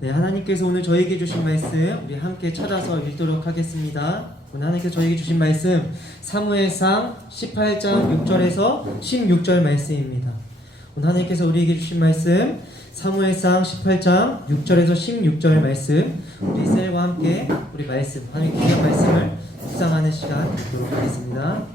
네, 하나님께서 오늘 저에게 주신 말씀 우리 함께 찾아서 읽도록 하겠습니다. 오늘 하나님께서 저에게 주신 말씀 사무엘상 18장 6절에서 16절 말씀입니다. 오늘 하나님께서 우리에게 주신 말씀 사무엘상 18장 6절에서 16절 말씀 우리 셀과 함께 우리 말씀 하나님의 귀한 말씀을 묵상하는 시간 갖도록 하겠습니다.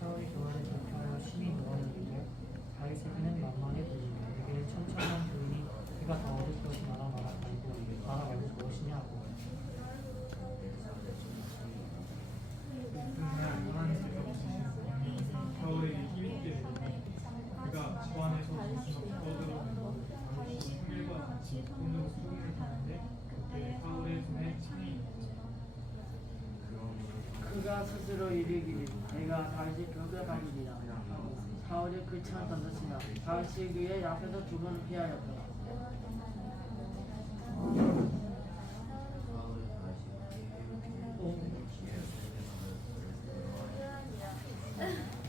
사울이 교환에 불편하여 심히 노하는데 다윗에게는 만만해 보이고 내게 천천한 부인이 그가 더 얻을 것이 나라 말고 무엇이냐 하고 사울에게 힘있게 되니 그가 저 안에서 떠들어오고 사무엘과 같이 손으로 수금을 타는데 그때 사울의 손에 창이 그가 스스로 이르기를 내가 다윗의 벽을 가리리라. 사울이 그 창을 던졌으나 다윗이 그의 앞에서 두 번을 피하였더라.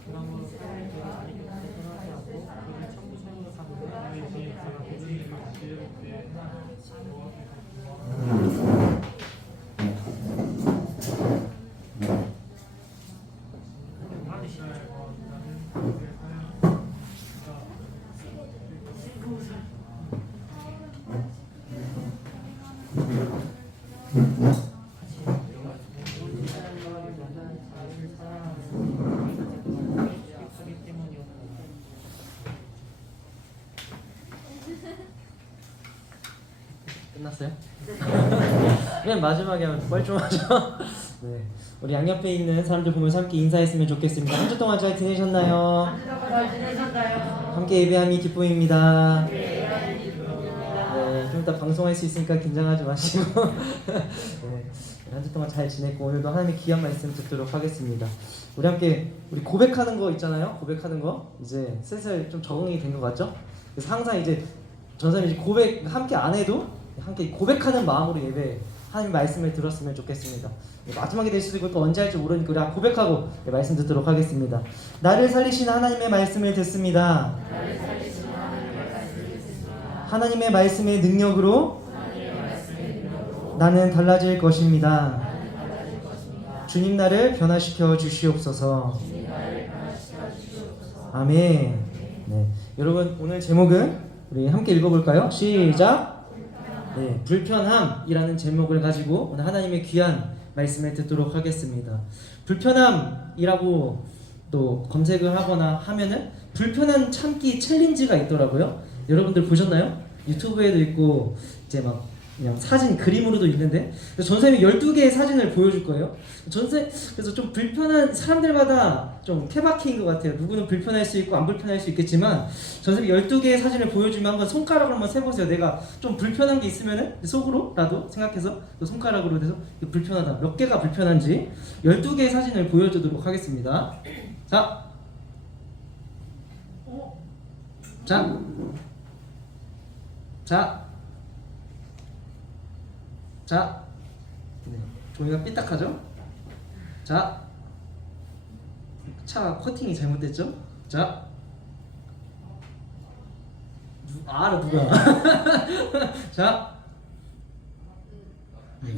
그러므로 사울이 그를 아리까지 떠나지 않고 그를 청구소로 삼으며 다윗이 그가 고진이를 지려올 때 끝났어요? 맨 마지막에 하면 뻘쭘하죠? 네, 우리 양옆에 있는 사람들 보면서 함께 인사했으면 좋겠습니다. 한 주 동안 잘 지내셨나요? 함께 예배함이 기쁨입니다. 네, 좀 이따 방송할 수 있으니까 긴장하지 마시고 네, 한 주 동안 잘 지냈고 오늘도 하나님의 귀한 말씀 듣도록 하겠습니다. 우리 함께 우리 고백하는 거 있잖아요. 고백하는 거 이제 슬슬 좀 적응이 된 것 같죠? 그래서 항상 이제 전사님 이제 고백 함께 안 해도 함께 고백하는 마음으로 예배 하나님 말씀을 들었으면 좋겠습니다. 마지막이 될 수도 있고 또 언제 할지 모르니까 우리 고백하고 말씀 듣도록 하겠습니다. 나를 살리시는 하나님의 말씀을 듣습니다. 하나님의 말씀의 능력으로 나는 달라질 것입니다. 주님 나를 변화시켜 주시옵소서. 아멘. 네, 여러분 오늘 제목은 우리 함께 읽어볼까요? 시작. 네, 불편함이라는 제목을 가지고 오늘 하나님의 귀한 말씀을 듣도록 하겠습니다. 불편함이라고 또 검색을 하거나 하면은 불편한 참기 챌린지가 있더라고요. 여러분들 보셨나요? 유튜브에도 있고 이제 막 그냥 사진 그림으로도 있는데 전선생님이 12개의 사진을 보여줄 거예요. 그래서 좀 불편한 사람들마다 좀 케바케인 것 같아요. 누구는 불편할 수 있고 안 불편할 수 있겠지만 전선생님이 12개의 사진을 보여주면 한번 손가락으로 한번 세보세요. 내가 좀 불편한 게 있으면은 속으로라도 생각해서 또 손가락으로 해서 불편하다 몇 개가 불편한지 12개의 사진을 보여주도록 하겠습니다. 자, 자, 자, 자, 네, 종이가 삐딱하죠? 자, 차 커팅이 잘못됐죠? 자, 알아 누가? 자,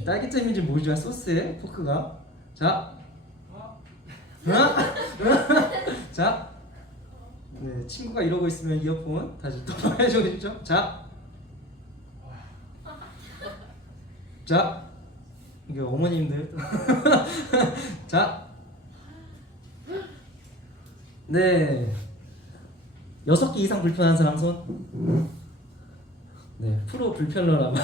딸기잼인지 모르지만 소스에 포크가 자, 자, 네, 친구가 이러고 있으면 이어폰 다시 또 해주시죠. 자, 자, 이게 어머님들. 자, 네, 6개 이상 불편한 사람 손. 네, 프로 불편러라고.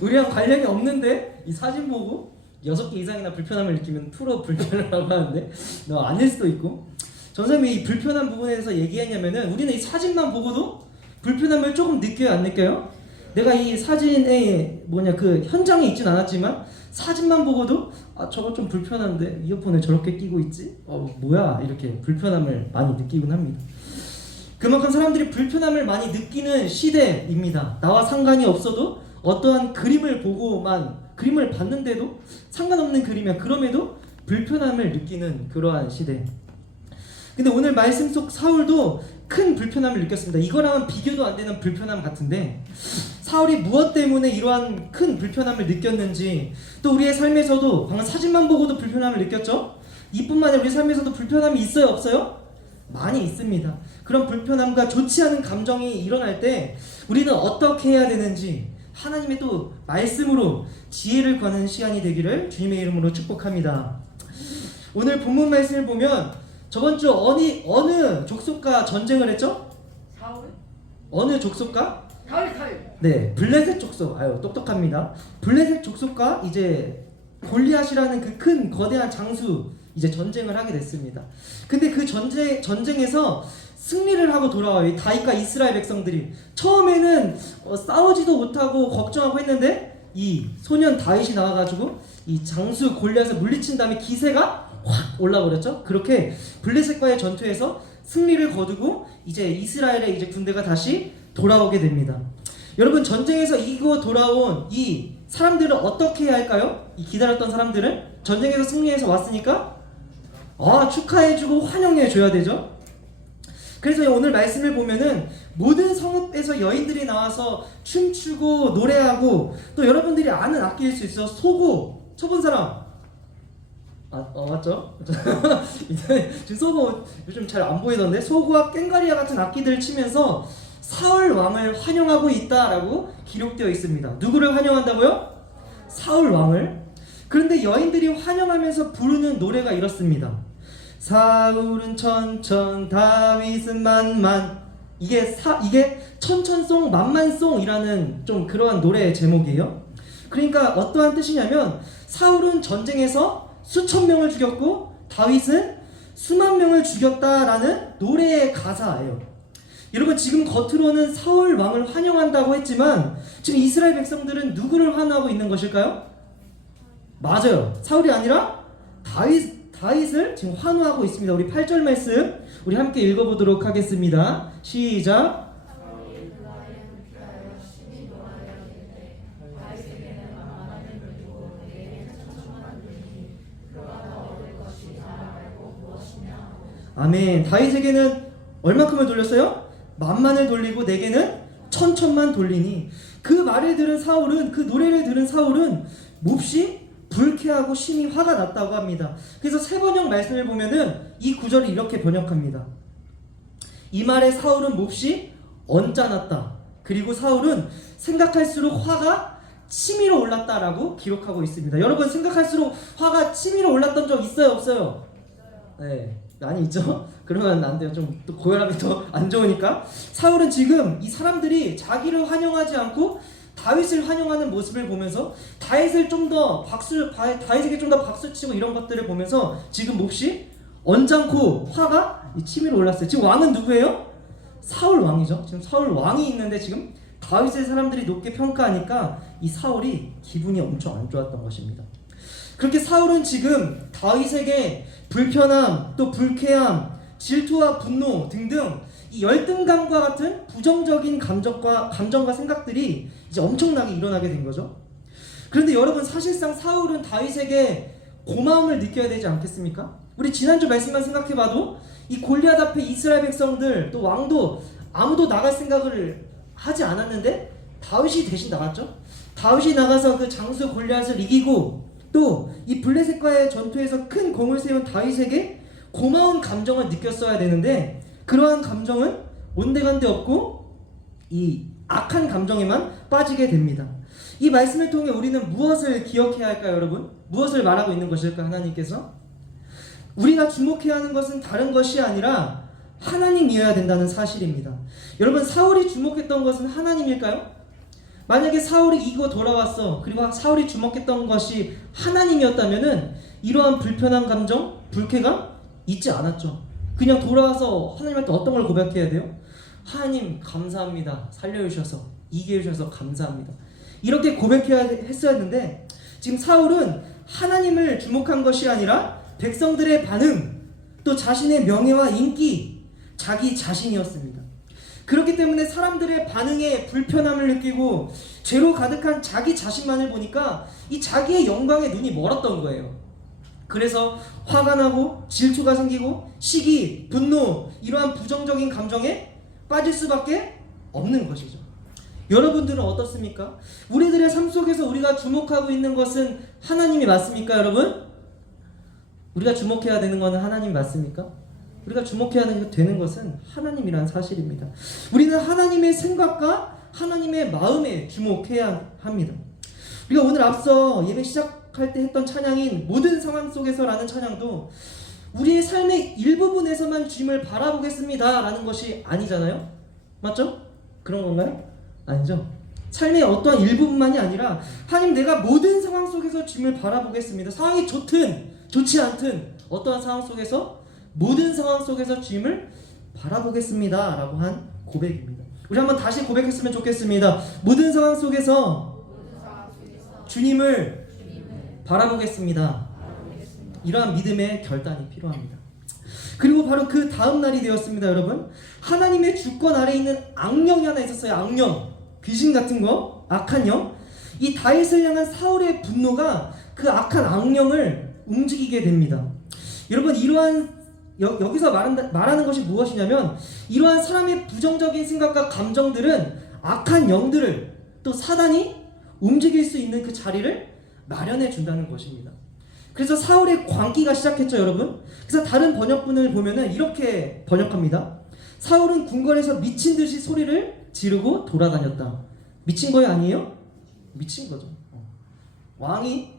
우리랑 관련이 없는데 이 사진 보고 6개 이상이나 불편함을 느끼면 프로 불편러라고 하는데 너 아닐 수도 있고. 전선생님이 이 불편한 부분에 대해서 얘기했냐면은 우리는 이 사진만 보고도 불편함을 조금 느껴요, 안 느껴요? 내가 이 사진에 그 현장에 있진 않았지만 사진만 보고도 아 저거 좀 불편한데 이어폰을 저렇게 끼고 있지? 뭐야 이렇게 불편함을 많이 느끼곤 합니다. 그만큼 사람들이 불편함을 많이 느끼는 시대입니다. 나와 상관이 없어도 어떠한 그림을 봤는데도 상관없는 그림이야. 그럼에도 불편함을 느끼는 그러한 시대. 근데 오늘 말씀 속 사울도 큰 불편함을 느꼈습니다. 이거랑은 비교도 안 되는 불편함 같은데 사울이 무엇 때문에 이러한 큰 불편함을 느꼈는지, 또 우리의 삶에서도 방금 사진만 보고도 불편함을 느꼈죠? 이뿐만 아니라 우리 삶에서도 불편함이 있어요, 없어요? 많이 있습니다. 그런 불편함과 좋지 않은 감정이 일어날 때 우리는 어떻게 해야 되는지 하나님의 또 말씀으로 지혜를 구하는 시간이 되기를 주님의 이름으로 축복합니다. 오늘 본문 말씀을 보면 저번 주 어느 족속과 전쟁을 했죠? 사울? 어느 족속과? 다윗. 네, 블레셋 족속. 아유, 똑똑합니다. 블레셋 족속과 이제 골리앗이라는 그 큰 거대한 장수 이제 전쟁을 하게 됐습니다. 근데 그 전쟁에서 승리를 하고 돌아와요. 이 다윗과 이스라엘 백성들이 처음에는 싸우지도 못하고 걱정하고 했는데 이 소년 다윗이 나와가지고 이 장수 골리앗을 물리친 다음에 기세가 확 올라버렸죠. 그렇게 블레셋과의 전투에서 승리를 거두고 이제 이스라엘의 이제 군대가 다시 돌아오게 됩니다. 여러분, 전쟁에서 이기고 돌아온 이 사람들은 어떻게 해야 할까요? 이 기다렸던 사람들은 전쟁에서 승리해서 왔으니까 축하해주고 환영해줘야 되죠. 그래서 오늘 말씀을 보면은 모든 성읍에서 여인들이 나와서 춤추고 노래하고, 또 여러분들이 아는 악기일 수 있어. 소고 쳐본 사람? 맞죠? 지금 소고 요즘 잘 안 보이던데, 소고와 꽹과리와 같은 악기들을 치면서 사울 왕을 환영하고 있다라고 기록되어 있습니다. 누구를 환영한다고요? 사울 왕을. 그런데 여인들이 환영하면서 부르는 노래가 이렇습니다. 사울은 천천, 다윗은 만만. 이게 천천송, 만만송이라는 좀 그러한 노래의 제목이에요. 그러니까 어떠한 뜻이냐면 사울은 전쟁에서 수천 명을 죽였고 다윗은 수만 명을 죽였다라는 노래의 가사예요. 여러분, 지금 겉으로는 사울 왕을 환영한다고 했지만 지금 이스라엘 백성들은 누구를 환호하고 있는 것일까요? 맞아요. 사울이 아니라 다윗을 지금 환호하고 있습니다. 우리 8절 말씀 우리 함께 읽어보도록 하겠습니다. 시작. 아멘. 다윗에게는 얼마큼을 돌렸어요? 만만을 돌리고 내게는 천천만 돌리니. 그 말을 들은 사울은, 그 노래를 들은 사울은 몹시 불쾌하고 심히 화가 났다고 합니다. 그래서 세번역 말씀을 보면은 이 구절을 이렇게 번역합니다. 이 말에 사울은 몹시 언짢았다. 그리고 사울은 생각할수록 화가 치밀어 올랐다라고 기록하고 있습니다. 여러분, 생각할수록 화가 치밀어 올랐던 적 있어요, 없어요? 네, 많이 있죠? 그러면 안 돼요. 좀 또 고혈압이 더 안 좋으니까. 사울은 지금 이 사람들이 자기를 환영하지 않고 다윗을 환영하는 모습을 보면서 다윗에게 좀 더 박수 치고 이런 것들을 보면서 지금 몹시 언짢고 화가 치밀어 올랐어요. 지금 왕은 누구예요? 사울 왕이죠. 지금 사울 왕이 있는데 지금 다윗의 사람들이 높게 평가하니까 이 사울이 기분이 엄청 안 좋았던 것입니다. 그렇게 사울은 지금 다윗에게 불편함, 또 불쾌함, 질투와 분노 등등 이 열등감과 같은 부정적인 감정과 생각들이 이제 엄청나게 일어나게 된 거죠. 그런데 여러분, 사실상 사울은 다윗에게 고마움을 느껴야 되지 않겠습니까? 우리 지난주 말씀만 생각해봐도 이 골리앗 앞에 이스라엘 백성들, 또 왕도 아무도 나갈 생각을 하지 않았는데 다윗이 대신 나갔죠. 다윗이 나가서 그 장수 골리앗을 이기고 또 이 블레셋과의 전투에서 큰 공을 세운 다윗에게 고마운 감정을 느꼈어야 되는데 그러한 감정은 온데간데 없고 이 악한 감정에만 빠지게 됩니다. 이 말씀을 통해 우리는 무엇을 기억해야 할까요, 여러분? 무엇을 말하고 있는 것일까, 하나님께서? 우리가 주목해야 하는 것은 다른 것이 아니라 하나님이어야 된다는 사실입니다. 여러분, 사울이 주목했던 것은 하나님일까요? 만약에 사울이 이기고 돌아왔어, 그리고 사울이 주목했던 것이 하나님이었다면은 이러한 불편한 감정, 불쾌감 있지 않았죠. 그냥 돌아와서 하나님한테 어떤 걸 고백해야 돼요? 하나님 감사합니다. 살려주셔서, 이기게 해주셔서 감사합니다. 이렇게 고백해야 했어야 했는데, 지금 사울은 하나님을 주목한 것이 아니라 백성들의 반응, 또 자신의 명예와 인기, 자기 자신이었습니다. 그렇기 때문에 사람들의 반응에 불편함을 느끼고 죄로 가득한 자기 자신만을 보니까 이 자기의 영광에 눈이 멀었던 거예요. 그래서 화가 나고 질투가 생기고 시기, 분노, 이러한 부정적인 감정에 빠질 수밖에 없는 것이죠. 여러분들은 어떻습니까? 우리들의 삶 속에서 우리가 주목하고 있는 것은 하나님이 맞습니까, 여러분? 우리가 주목해야 되는 것은 하나님 맞습니까? 우리가 주목해야 되는 것은 하나님이라는 사실입니다. 우리는 하나님의 생각과 하나님의 마음에 주목해야 합니다. 우리가 오늘 앞서 예배 시작할 때 했던 찬양인 모든 상황 속에서라는 찬양도 우리의 삶의 일부분에서만 주님을 바라보겠습니다 라는 것이 아니잖아요. 맞죠? 그런 건가요? 아니죠. 삶의 어떠한 일부분만이 아니라 하나님, 내가 모든 상황 속에서 주님을 바라보겠습니다. 상황이 좋든 좋지 않든 어떠한 상황 속에서, 모든 상황 속에서 주님을 바라보겠습니다 라고 한 고백입니다. 우리 한번 다시 고백했으면 좋겠습니다. 모든 상황 속에서 주님을 바라보겠습니다. 이러한 믿음의 결단이 필요합니다. 그리고 바로 그 다음 날이 되었습니다, 여러분. 하나님의 주권 아래에 있는 악령이 하나 있었어요. 악령, 귀신 같은 거, 악한 영. 이 다윗을 향한 사울의 분노가 그 악한 악령을 움직이게 됩니다. 여러분, 이러한 여기서 말하는 것이 무엇이냐면, 이러한 사람의 부정적인 생각과 감정들은 악한 영들을, 또 사단이 움직일 수 있는 그 자리를 마련해 준다는 것입니다. 그래서 사울의 광기가 시작했죠, 여러분. 그래서 다른 번역본을 보면은 이렇게 번역합니다. 사울은 궁궐에서 미친 듯이 소리를 지르고 돌아다녔다. 미친 거예요, 아니에요? 미친 거죠. 왕이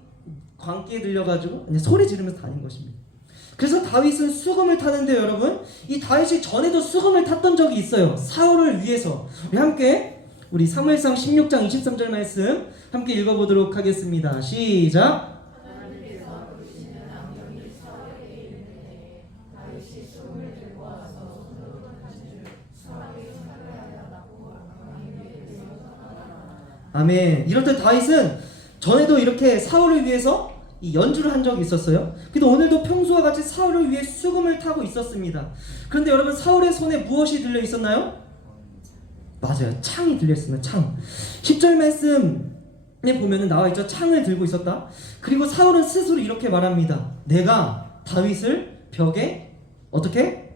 광기에 들려가지고 소리 지르면서 다닌 것입니다. 그래서 다윗은 수금을 타는데, 여러분, 이 다윗이 전에도 수금을 탔던 적이 있어요. 사울을 위해서. 우리 사무엘상 16장 23절 말씀 함께 읽어보도록 하겠습니다. 시작. 아멘. 이럴 때 다윗은 전에도 이렇게 사울을 위해서 이 연주를 한 적이 있었어요. 근데 오늘도 평소와 같이 사울을 위해 수금을 타고 있었습니다. 그런데 여러분, 사울의 손에 무엇이 들려 있었나요? 맞아요, 창이 들려 있습니다. 창. 10절 말씀에 보면은 나와 있죠. 창을 들고 있었다. 그리고 사울은 스스로 이렇게 말합니다. 내가 다윗을 벽에 어떻게?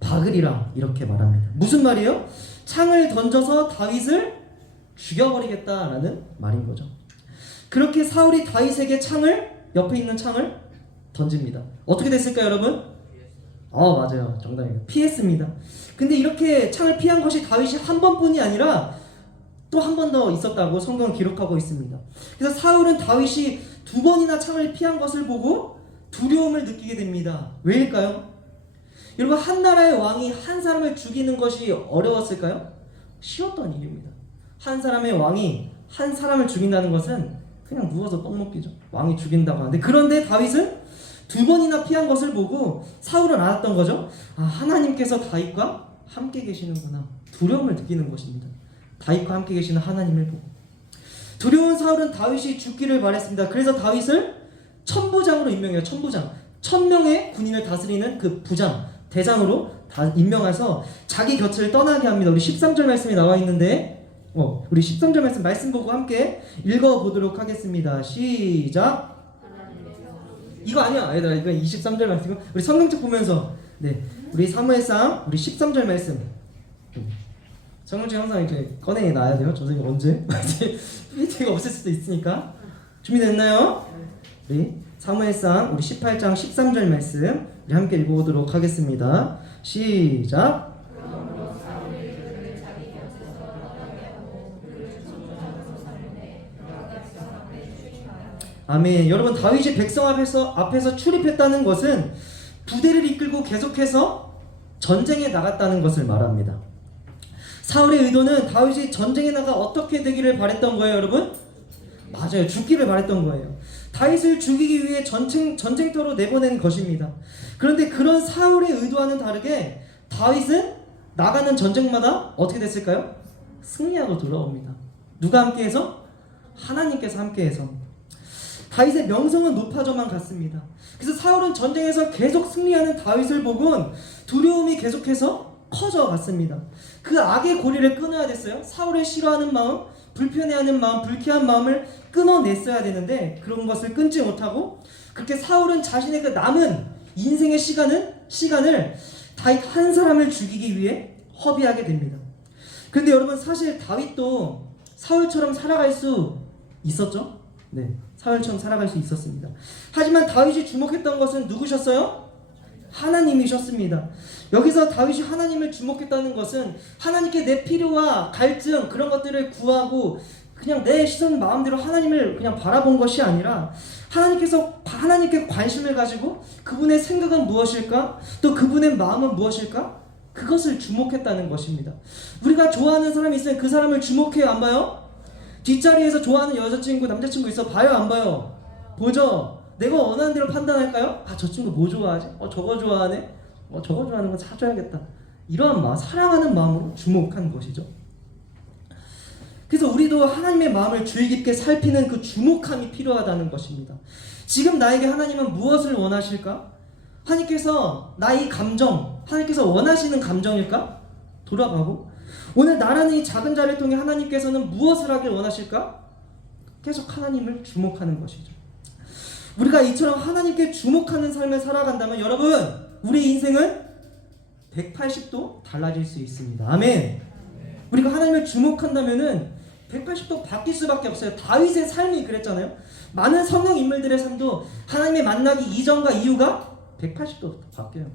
박으리라, 이렇게 말합니다. 무슨 말이에요? 창을 던져서 다윗을 죽여버리겠다라는 말인 거죠. 그렇게 사울이 다윗에게 옆에 있는 창을 던집니다. 어떻게 됐을까요, 여러분? 맞아요, 정답입니다. 피했습니다. 근데 이렇게 창을 피한 것이 다윗이 한 번뿐이 아니라 또 한 번 더 있었다고 성경은 기록하고 있습니다. 그래서 사울은 다윗이 2번이나 창을 피한 것을 보고 두려움을 느끼게 됩니다. 왜일까요? 여러분, 한 나라의 왕이 한 사람을 죽이는 것이 어려웠을까요? 쉬웠던 일입니다. 한 사람의 왕이 한 사람을 죽인다는 것은 그냥 누워서 떡 먹기죠. 왕이 죽인다고 하는데, 그런데 다윗은 2번이나 피한 것을 보고 사울은 알았던 거죠. 하나님께서 다윗과 함께 계시는구나. 두려움을 느끼는 것입니다. 다윗과 함께 계시는 하나님을 보고. 두려운 사울은 다윗이 죽기를 바랬습니다. 그래서 다윗을 천부장으로 임명해요. 천부장. 1000명의 군인을 다스리는 그 부장, 대장으로 다 임명해서 자기 곁을 떠나게 합니다. 우리 13절 말씀이 나와 있는데, 우리 13절 말씀 보고 함께 읽어보도록 하겠습니다. 시작. 이거 아니야, 얘들아. 이건 23절 말씀이고, 우리 성경책 보면서, 우리 사무엘상 우리 13절 말씀. 성경책 항상 이렇게 꺼내놔야 돼요. 선생님 언제? PPT가 없을 수도 있으니까. 준비됐나요? 우리 사무엘상 우리 18장 13절 말씀 우리 함께 읽어보도록 하겠습니다. 시작. 아멘. 여러분, 다윗이 백성 앞에서 출입했다는 것은 부대를 이끌고 계속해서 전쟁에 나갔다는 것을 말합니다. 사울의 의도는 다윗이 전쟁에 나가 어떻게 되기를 바랬던 거예요, 여러분? 맞아요. 죽기를 바랬던 거예요. 다윗을 죽이기 위해 전쟁터로 내보낸 것입니다. 그런데 그런 사울의 의도와는 다르게 다윗은 나가는 전쟁마다 어떻게 됐을까요? 승리하고 돌아옵니다. 누가 함께해서? 하나님께서 함께해서. 다윗의 명성은 높아져만 갔습니다. 그래서 사울은 전쟁에서 계속 승리하는 다윗을 보곤 두려움이 계속해서 커져 갔습니다. 그 악의 고리를 끊어야 됐어요. 사울을 싫어하는 마음, 불편해하는 마음, 불쾌한 마음을 끊어냈어야 되는데 그런 것을 끊지 못하고 그렇게 사울은 자신의 그 남은 인생의 시간을 다윗 한 사람을 죽이기 위해 허비하게 됩니다. 그런데 여러분, 사실 다윗도 사울처럼 살아갈 수 있었죠? 네, 사울처럼 살아갈 수 있었습니다. 하지만 다윗이 주목했던 것은 누구셨어요? 하나님이셨습니다. 여기서 다윗이 하나님을 주목했다는 것은 하나님께 내 필요와 갈증 그런 것들을 구하고 그냥 내 시선 마음대로 하나님을 그냥 바라본 것이 아니라 하나님께 관심을 가지고 그분의 생각은 무엇일까? 또 그분의 마음은 무엇일까? 그것을 주목했다는 것입니다. 우리가 좋아하는 사람이 있으면 그 사람을 주목해요, 안 봐요? 뒷자리에서 좋아하는 여자친구, 남자친구 있어 봐요, 안 봐요? 보죠? 내가 원하는 대로 판단할까요? 아, 저 친구 뭐 좋아하지? 저거 좋아하네? 저거 좋아하는 건 사줘야겠다. 이러한 마음, 사랑하는 마음으로 주목한 것이죠. 그래서 우리도 하나님의 마음을 주의 깊게 살피는 그 주목함이 필요하다는 것입니다. 지금 나에게 하나님은 무엇을 원하실까? 하나님께서 나의 감정, 하나님께서 원하시는 감정일까? 돌아가고 오늘 나라는 이 작은 자를 통해 하나님께서는 무엇을 하길 원하실까? 계속 하나님을 주목하는 것이죠. 우리가 이처럼 하나님께 주목하는 삶을 살아간다면 여러분, 우리 인생은 180도 달라질 수 있습니다. 아멘. 우리가 하나님을 주목한다면은 180도 바뀔 수밖에 없어요. 다윗의 삶이 그랬잖아요. 많은 성령 인물들의 삶도 하나님의 만나기 이전과 이후가 180도 바뀌어요.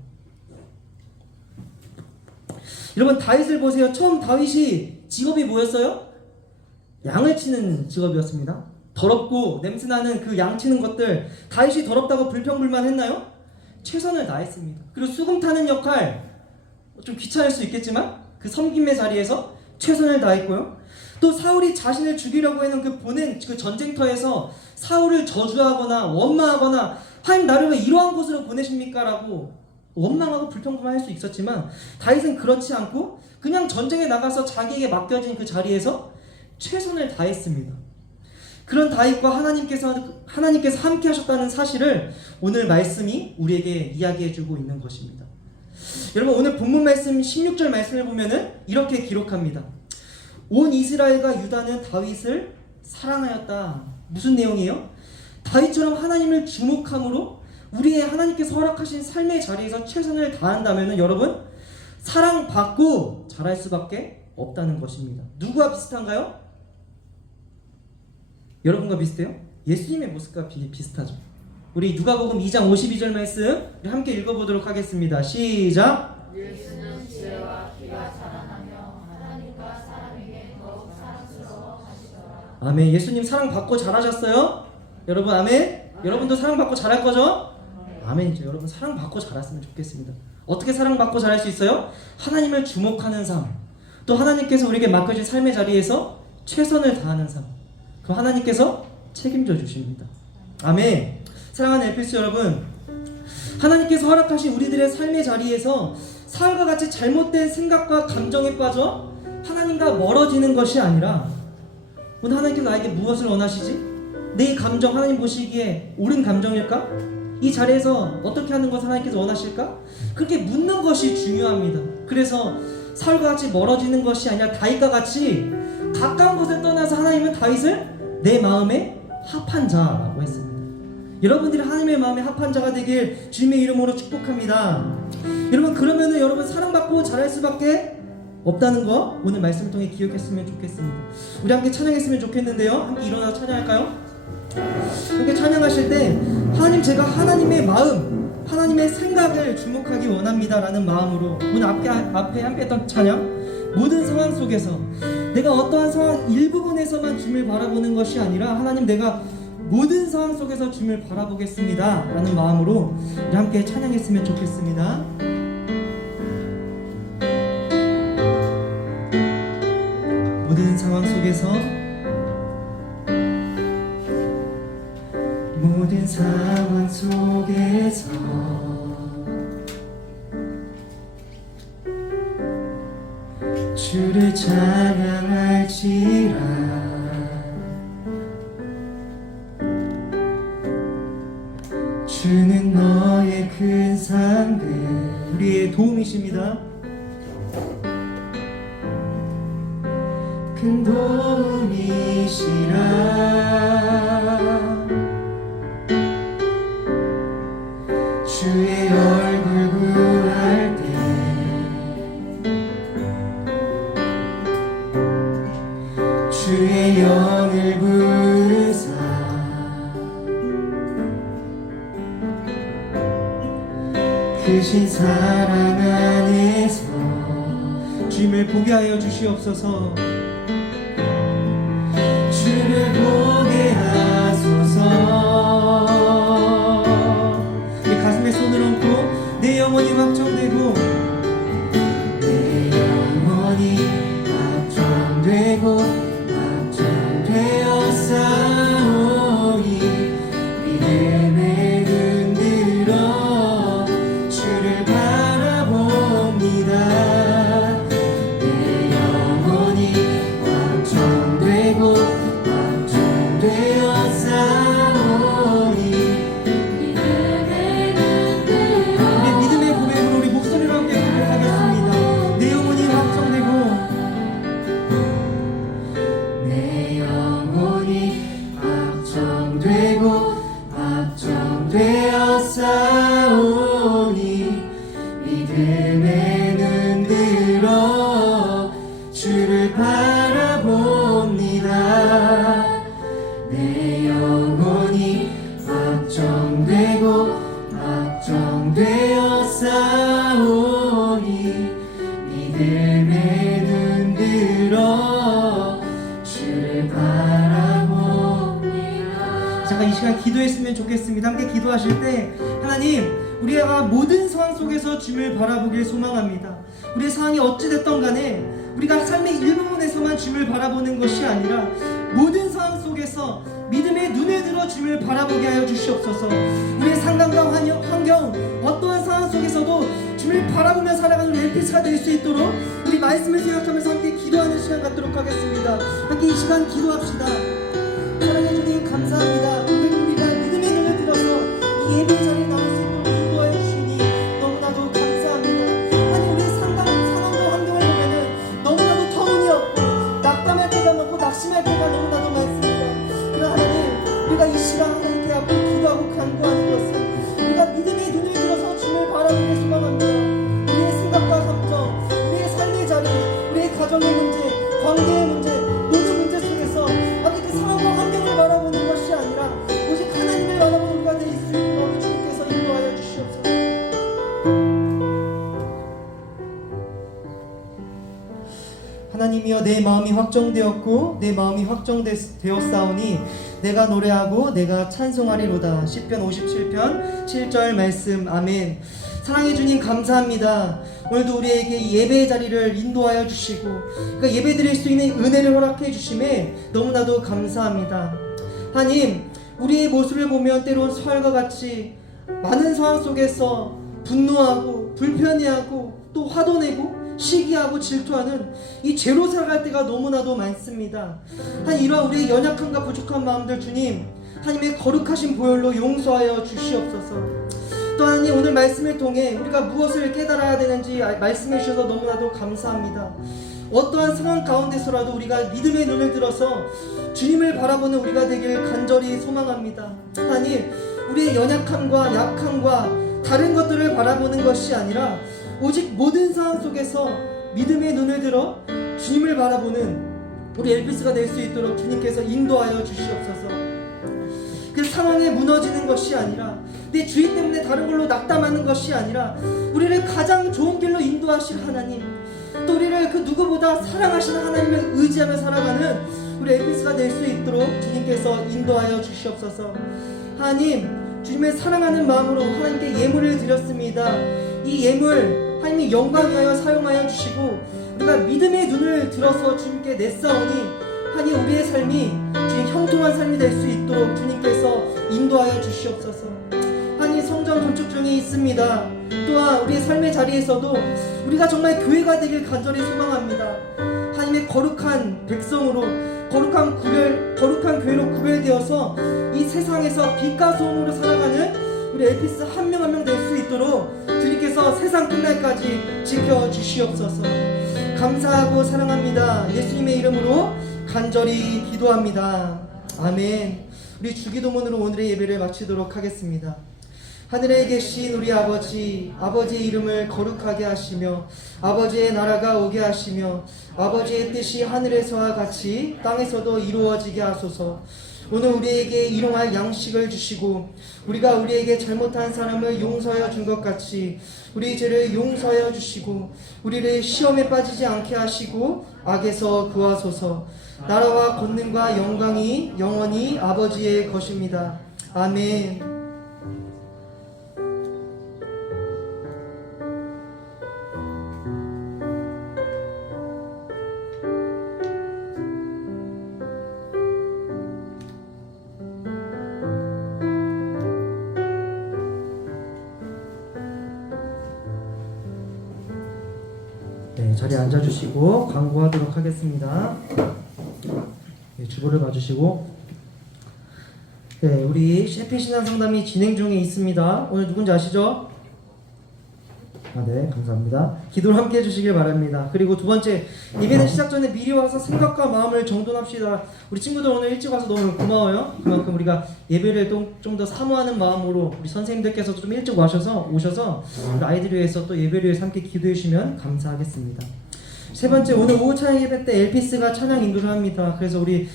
여러분, 다윗을 보세요. 처음 다윗이 직업이 뭐였어요? 양을 치는 직업이었습니다. 더럽고 냄새나는 그 양 치는 것들, 다윗이 더럽다고 불평불만했나요? 최선을 다했습니다. 그리고 수금 타는 역할, 좀 귀찮을 수 있겠지만 그 섬김의 자리에서 최선을 다했고요. 또 사울이 자신을 죽이려고 하는 그 전쟁터에서 사울을 저주하거나 원망하거나 하나님 나를 왜 이러한 곳으로 보내십니까? 라고 원망하고 불평불만할 수 있었지만 다윗은 그렇지 않고 그냥 전쟁에 나가서 자기에게 맡겨진 그 자리에서 최선을 다했습니다. 그런 다윗과 하나님께서 함께 하셨다는 사실을 오늘 말씀이 우리에게 이야기해주고 있는 것입니다. 여러분, 오늘 본문 말씀 16절 말씀을 보면은 이렇게 기록합니다. 온 이스라엘과 유다는 다윗을 사랑하였다. 무슨 내용이에요? 다윗처럼 하나님을 주목함으로 우리의 하나님께서 허락하신 삶의 자리에서 최선을 다한다면 여러분, 사랑받고 자랄 수밖에 없다는 것입니다. 누구와 비슷한가요? 여러분과 비슷해요? 예수님의 모습과 비슷하죠. 우리 누가복음 2장 52절 말씀 우리 함께 읽어보도록 하겠습니다. 시작! 예수는 지혜와 기가 자라나며 하나님과 사람에게 더욱 사랑스러워 하시더라. 아멘. 예수님 사랑받고 자라셨어요? 여러분 아멘? 여러분도 사랑받고 자랄 거죠? 아멘이죠. 여러분 사랑받고 자랐으면 좋겠습니다. 어떻게 사랑받고 자랄 수 있어요? 하나님을 주목하는 삶, 또 하나님께서 우리에게 맡겨진 삶의 자리에서 최선을 다하는 삶, 그 하나님께서 책임져 주십니다. 아멘. 사랑하는 에피스 여러분, 하나님께서 허락하신 우리들의 삶의 자리에서 사울과 같이 잘못된 생각과 감정에 빠져 하나님과 멀어지는 것이 아니라 오늘 하나님께서 나에게 무엇을 원하시지? 내 감정 하나님 보시기에 옳은 감정일까? 이 자리에서 어떻게 하는 것을 하나님께서 원하실까? 그렇게 묻는 것이 중요합니다. 그래서 사울과 같이 멀어지는 것이 아니라 다윗과 같이 가까운 곳에 떠나서 하나님은 다윗을 내 마음에 합한 자라고 했습니다. 여러분들이 하나님의 마음에 합한 자가 되길 주님의 이름으로 축복합니다. 여러분, 그러면은 여러분 사랑받고 자랄 수밖에 없다는 거 오늘 말씀을 통해 기억했으면 좋겠습니다. 우리 함께 찬양했으면 좋겠는데요. 함께 일어나서 찬양할까요? 함께 찬양하실 때 하나님, 제가 하나님의 마음, 하나님의 생각을 주목하기 원합니다 라는 마음으로 오늘 앞에 함께 했던 찬양, 모든 상황 속에서 내가 어떠한 상황 일부분에서만 주님을 바라보는 것이 아니라 하나님, 내가 모든 상황 속에서 주님을 바라보겠습니다 라는 마음으로 우리 함께 찬양했으면 좋겠습니다. 모든 상황 속에서 모든 상황 속에서 주를 찬양할지라. 주는 너의 큰 상급 우리의 도움이십니다. 큰 도움이시라. 주의 얼굴 구할 때 주의 영을 부으사 크신 사랑 안에서 주님을 보게 하여 주시옵소서. 주를 보게 하소서. 내 가슴에 손을 얹고 내 영혼이 확정되고 내 영혼이 확정되고 확정되어 싸우니 믿음에 눈들어 주를 바라봅니다. 내 영혼이 확정되고 확정되어 싸우니 우리 믿음의 고백으로 우리 목소리로 함께 고백하겠습니다. 내 영혼이 확정되고 내 영혼이 확정되고 확정되어 싸우니 믿음의 눈들어 주를 바라봅니다. 내 영혼이 확정되고 확정되어 싸우니 믿음의 눈들어 주를 바라봅니다. 잠깐 이 시간 기도했으면 좋겠습니다. 함께 기도하실 때 하나님 우리가 모든 상황 속에서 주님을 바라보길 소망합니다. 우리의 상황이 어찌됐던 간에 우리가 삶의 일부분에서만 주님을 바라보는 것이 아니라 모든 상황 속에서 믿음의 눈에 들어 주님을 바라보게 하여 주시옵소서. 우리의 상황과 환경 어떠한 상황 속에서도 주님을 바라보며 살아가는 우리 LPC가 될 수 있도록 우리 말씀을 생각하면서 함께 기도하는 시간 갖도록 하겠습니다. 함께 이 시간 기도합시다. 사랑해 주님 감사합니다. 우리가 믿음의 눈을 들어서 이 예배 자리에 나올 수 있도록 인도하여 주시니 너무나도 감사합니다. 아니 우리의 상황과 환경을 보면은 너무나도 터무니없고 낙담할 때가 많고 낙심할 때가 너무나도 많습니다. 그러나 하나님 우리가 이 시간 하나님께 앞에 기도하고 간구하는 것은 우리가 믿음의 눈을 들어서 주님을 바라보길 소망합니다. 우리의 생각과 감정, 우리의 삶의 자리, 우리의 가정의 문제, 관계의 문제, 모든 문제 속에서 아버지 그 상황과 환경을 바라보는 것이 아니라 오직 하나님을 바라보는 우리가 될 수 있도록 주님께서 인도하여 주시옵소서. 하나님이여 내 마음이 확정되었고 내 마음이 확정되었사오니 내가 노래하고 내가 찬송하리로다. 시편 57편 7절 말씀. 아멘. 사랑해 주님 감사합니다. 오늘도 우리에게 이 예배의 자리를 인도하여 주시고 그러니까 예배 드릴 수 있는 은혜를 허락해 주심에 너무나도 감사합니다. 하나님 우리의 모습을 보면 때론 서울과 같이 많은 상황 속에서 분노하고 불편해하고 또 화도 내고 시기하고 질투하는 이 죄로 살아갈 때가 너무나도 많습니다. 하나님 이러한 우리의 연약함과 부족한 마음들 주님 하나님의 거룩하신 보혈로 용서하여 주시옵소서. 또 하나님 오늘 말씀을 통해 우리가 무엇을 깨달아야 되는지 말씀해 주셔서 너무나도 감사합니다. 어떠한 상황 가운데서라도 우리가 믿음의 눈을 들어서 주님을 바라보는 우리가 되길 간절히 소망합니다. 하나님 우리의 연약함과 약함과 다른 것들을 바라보는 것이 아니라 오직 모든 상황 속에서 믿음의 눈을 들어 주님을 바라보는 우리 엘피스가 될 수 있도록 주님께서 인도하여 주시옵소서. 그 상황에 무너지는 것이 아니라 내 주의 때문에 다른 걸로 낙담하는 것이 아니라 우리를 가장 좋은 길로 인도하실 하나님, 또 우리를 그 누구보다 사랑하시는 하나님을 의지하며 살아가는 우리 에피스가 될 수 있도록 주님께서 인도하여 주시옵소서. 하나님, 주님을 사랑하는 마음으로 하나님께 예물을 드렸습니다. 이 예물 하나님이 영광 위하여 사용하여 주시고 우리가 믿음의 눈을 들어서 주님께 냈사오니 하나님 우리의 삶이 주님 형통한 삶이 될 수 있도록 주님께서 인도하여 주시옵소서. 하나님 성전 건축 중에 있습니다. 또한 우리의 삶의 자리에서도 우리가 정말 교회가 되길 간절히 소망합니다. 하나님의 거룩한 백성으로 거룩한 교회로 구별되어서 이 세상에서 빛과 소음으로 살아가는 우리 에피스 한 명 한 명 될 수 있도록 주님께서 세상 끝날까지 지켜주시옵소서. 감사하고 사랑합니다. 예수님의 이름으로 간절히 기도합니다. 아멘. 우리 주기도문으로 오늘의 예배를 마치도록 하겠습니다. 하늘에 계신 우리 아버지, 아버지의 이름을 거룩하게 하시며 아버지의 나라가 오게 하시며 아버지의 뜻이 하늘에서와 같이 땅에서도 이루어지게 하소서. 오늘 우리에게 일용할 양식을 주시고 우리가 우리에게 잘못한 사람을 용서하여 준 것 같이 우리 죄를 용서하여 주시고 우리를 시험에 빠지지 않게 하시고 악에서 구하소서. 나라와 권능과 영광이 영원히 아버지의 것입니다. 아멘. 네, 자리에 앉아주시고 광고하도록 하겠습니다. 네, 주보를 봐주시고, 네, 우리 셰피신앙 상담이 진행 중에 있습니다. 오늘 누군지 아시죠? 네, 감사합니다. 기도를 함께 해주시길 바랍니다. 그리고 두 번째, 예배는 시작 전에 미리 와서 생각과 마음을 정돈합시다. 우리 친구들 오늘 일찍 와서 너무 고마워요. 그만큼 우리가 예배를 좀 더 사모하는 마음으로 우리 선생님들께서도 좀 일찍 오셔서 우리 아이들 위해서 또 예배를 위해서 함께 기도해 주시면 감사하겠습니다. 세 번째, 오늘 오후 찬양 예배 때 엘피스가 찬양 인도를 합니다. 그래서 우리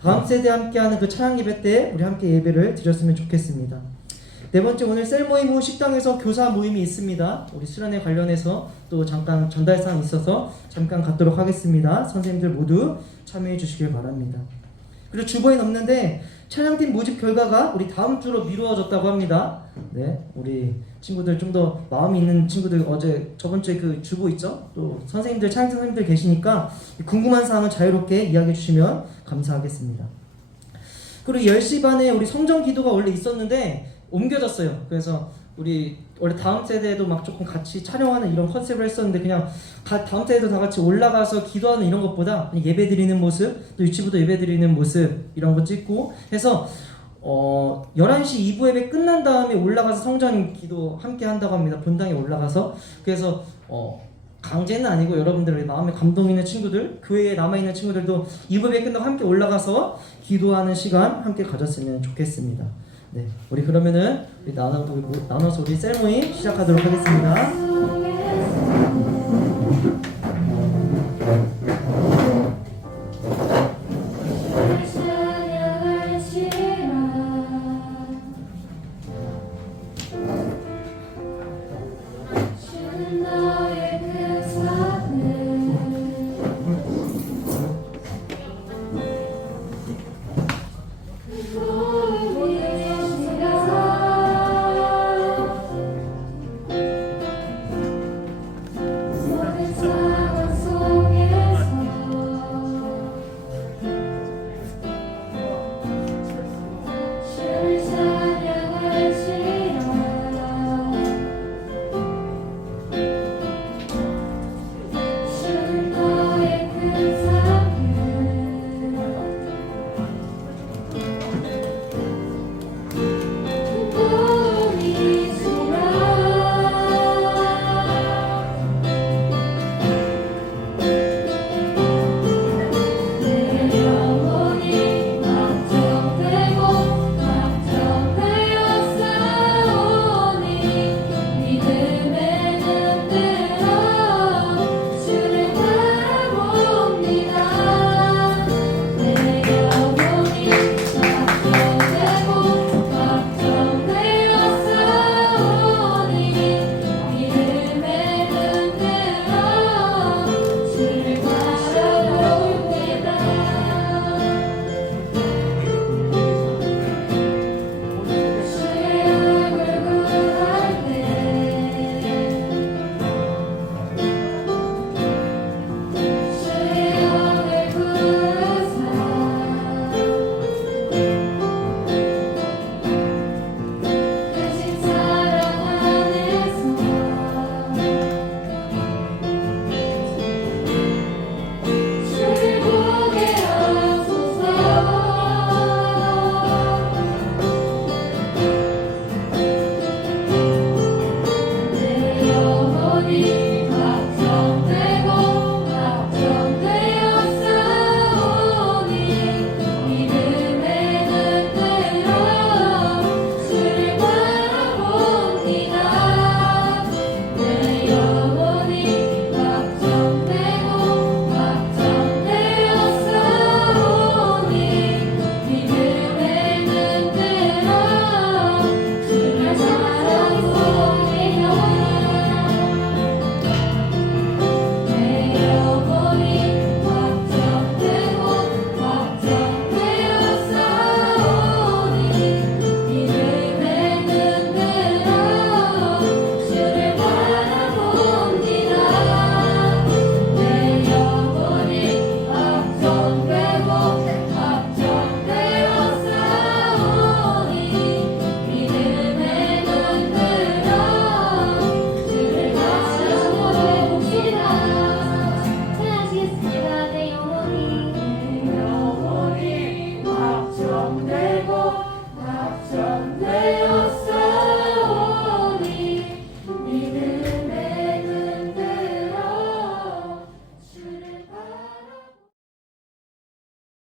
다음 세대 함께하는 그 찬양 예배 때 우리 함께 예배를 드렸으면 좋겠습니다. 네 번째, 오늘 셀 모임 후 식당에서 교사 모임이 있습니다. 우리 수련회 관련해서 또 잠깐 전달사항 있어서 잠깐 갖도록 하겠습니다. 선생님들 모두 참여해 주시길 바랍니다. 그리고 주보에 없는데 찬양팀 모집 결과가 우리 다음 주로 미루어졌다고 합니다. 네, 우리 친구들 좀 더 마음이 있는 친구들 저번 주에 그 주보 있죠? 또 찬양 선생님들 계시니까 궁금한 사항은 자유롭게 이야기해 주시면 감사하겠습니다. 그리고 10시 반에 우리 성전 기도가 원래 있었는데 옮겨졌어요. 그래서 우리 원래 다음 세대도 막 조금 같이 촬영하는 이런 컨셉을 했었는데 그냥 다음 세대도 다 같이 올라가서 기도하는 이런 것보다 그냥 예배 드리는 모습, 또 유치부도 예배 드리는 모습 이런 거 찍고 해서 11시 2부 예배 끝난 다음에 올라가서 성전 기도 함께 한다고 합니다. 본당에 올라가서. 그래서 강제는 아니고 여러분들의 마음에 감동 있는 친구들, 교회에 남아있는 친구들도 2부 예배 끝나고 함께 올라가서 기도하는 시간 함께 가졌으면 좋겠습니다. 네, 우리 그러면은 나눠서 우리 셀 모임 시작하도록 하겠습니다.